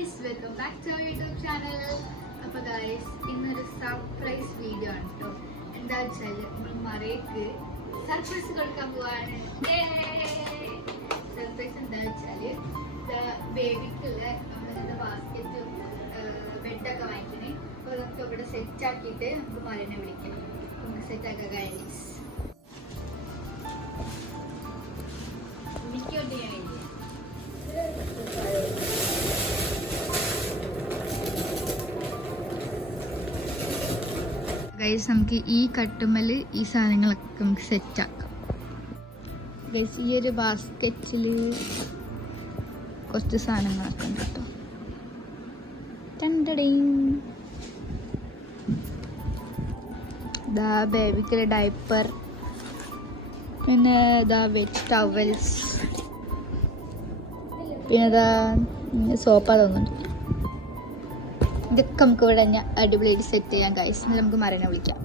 guys, welcome back to our YouTube channel. അപ്പോൾ guys, ഇന്നൊരു surprise video ആണ് കേട്ടോ. എന്താ വെച്ചാൽ നമ്മൾ മറേക്ക് സർപ്രൈസ് കൊടുക്കാൻ പോവാണ്. സർപ്രൈസ് എന്താ വെച്ചാൽ ബേബിക്കുള്ള നമ്മളിത് ബാസ്ക്കറ്റും ബെഡൊക്കെ വാങ്ങിക്കണേ. അപ്പോൾ നമുക്ക് ഇവിടെ സെറ്റ് ആക്കിയിട്ട് നമുക്ക് മരനെ വിളിക്കാം. നമുക്ക് സെറ്റ് ആക്കാം ഗൈസ്. ഗൈസ് നമുക്ക് ഈ കട്ടുമ്മൽ ഈ സാധനങ്ങളൊക്കെ നമുക്ക് സെറ്റാക്കാം. ഗൈസ് ഈ ഒരു ബാസ്ക്കറ്റിൽ കുറച്ച് സാധനങ്ങളൊക്കെ ഉണ്ട് കേട്ടോ. ഇതാ ബേബിക്കുള്ള ഡയപ്പർ, പിന്നെ ഇതാ വെറ്റ് ടവൽസ്, പിന്നെ ഇതാ സോപ്പ തോന്നുന്നുണ്ട്. ഇതൊക്കെ നമുക്ക് ഇവിടെ അടിപൊളിയായിട്ട് സെറ്റ് ചെയ്യാം ഗൈസ്. നമുക്ക് മരനെ വിളിക്കാം.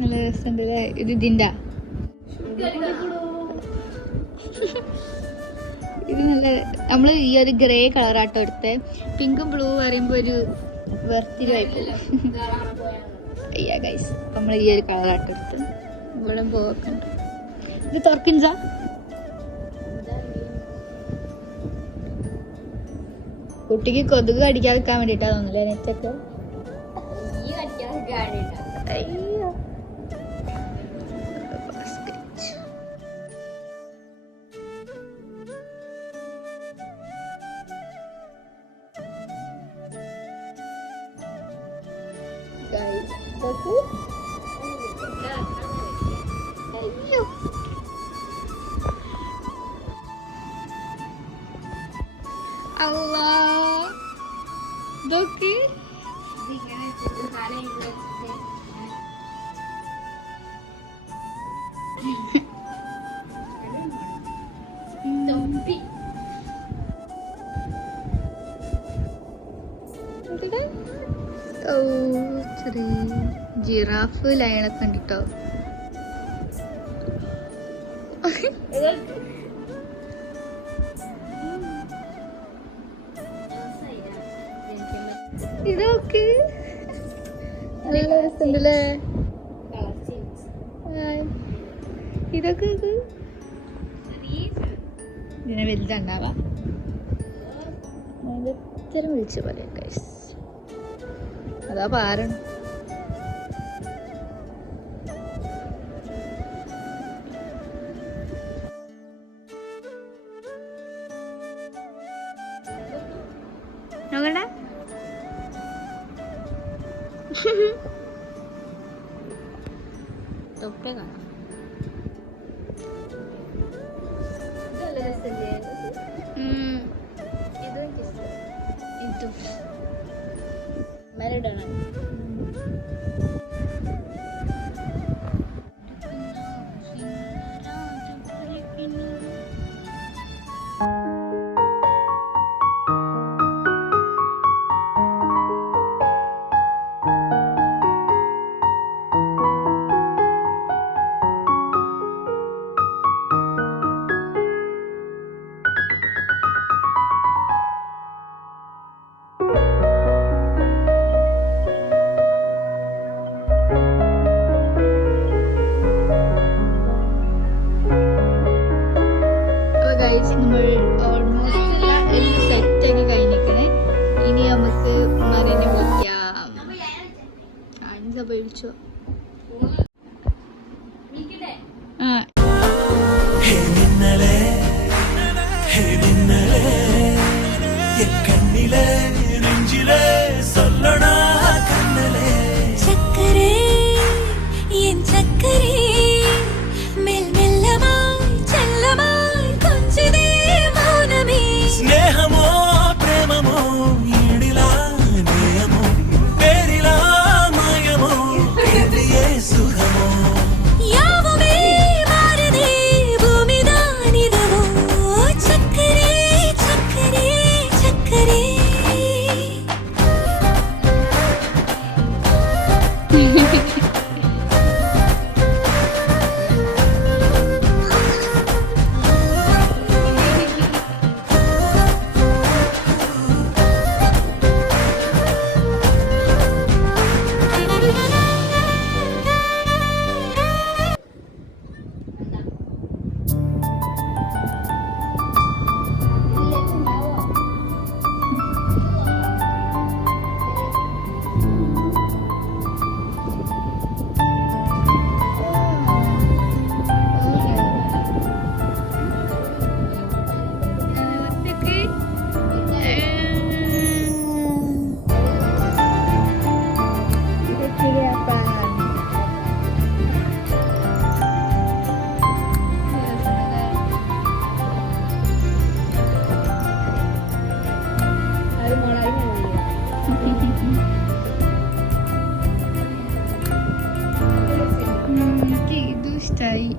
നല്ല രസമുണ്ടല്ലേ. ഇത് ഇതിൻ്റെ ഇത് നല്ല നമ്മൾ ഈ ഒരു ഗ്രേ കളറാട്ടോ എടുത്ത്. പിങ്കും ബ്ലൂ പറയുമ്പോൾ ഒരു വെർത്തിരുവായിപ്പോല്ലോ. അയ്യാ ഗൈസ്, നമ്മൾ ഈ ഒരു കളറാട്ടോ എടുത്ത്. ഇവിടെ പോവൊക്കെ ഉണ്ട്. ഇത് തുറക്കിൻസാ കുട്ടിക്ക് കൊതുക് കടിക്കാതിരിക്കാൻ വേണ്ടിട്ടാ തോന്നില്ലേ നെറ്റൊക്കെ. Allah, Doki. ജിറാഫ് ലയണൊക്കെ കണ്ടിട്ടോ. ഇതൊക്കെ നല്ല രസമുണ്ടല്ലേ. ഇതൊക്കെ ഇതിനെ വലുതുണ്ടാവാം. ഇത്തരം വിളിച്ച പോലെ ഗൈസ്. അതാ പാരണം. നോക്കണ്ട തൊപ്പേ കാണാം. ഇത് മെലഡാണ്. നമ്മൾ ഓൾമോസ്റ്റ് എല്ലാം സെറ്റാക്കി കഴിഞ്ഞിരിക്കണേ. ഇനി നമുക്ക് മരനെ വിളിക്കാം. ആൻസ വിളിച്ചോ.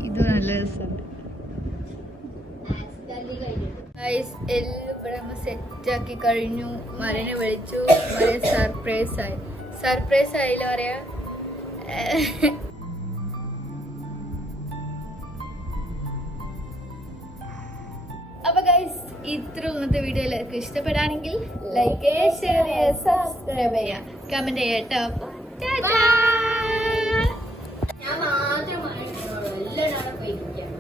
ഇത് നല്ല രസമുണ്ട്. എല്ലാം ഇവിടെ നമ്മൾ സെറ്റാക്കി കഴിഞ്ഞു. മരനെ വിളിച്ചു, മരൻ സർപ്രൈസ് ആയില്ല പറയാ. അപ്പൊ ഗൈസ് ഇത്ര ഇന്നത്തെ വീഡിയോ എല്ലാവർക്കും ഇഷ്ടപ്പെടാണെങ്കിൽ ലൈക്ക് ചെയ്യുക, ഷെയർ ചെയ്യുക, സബ്സ്ക്രൈബ് ചെയ്യുക, കമന്റ് ചെയ്യട്ടോ. ഞാൻ മാത്രമാണ് എല്ലാവരും അവിടെ പോയിരിക്കാം.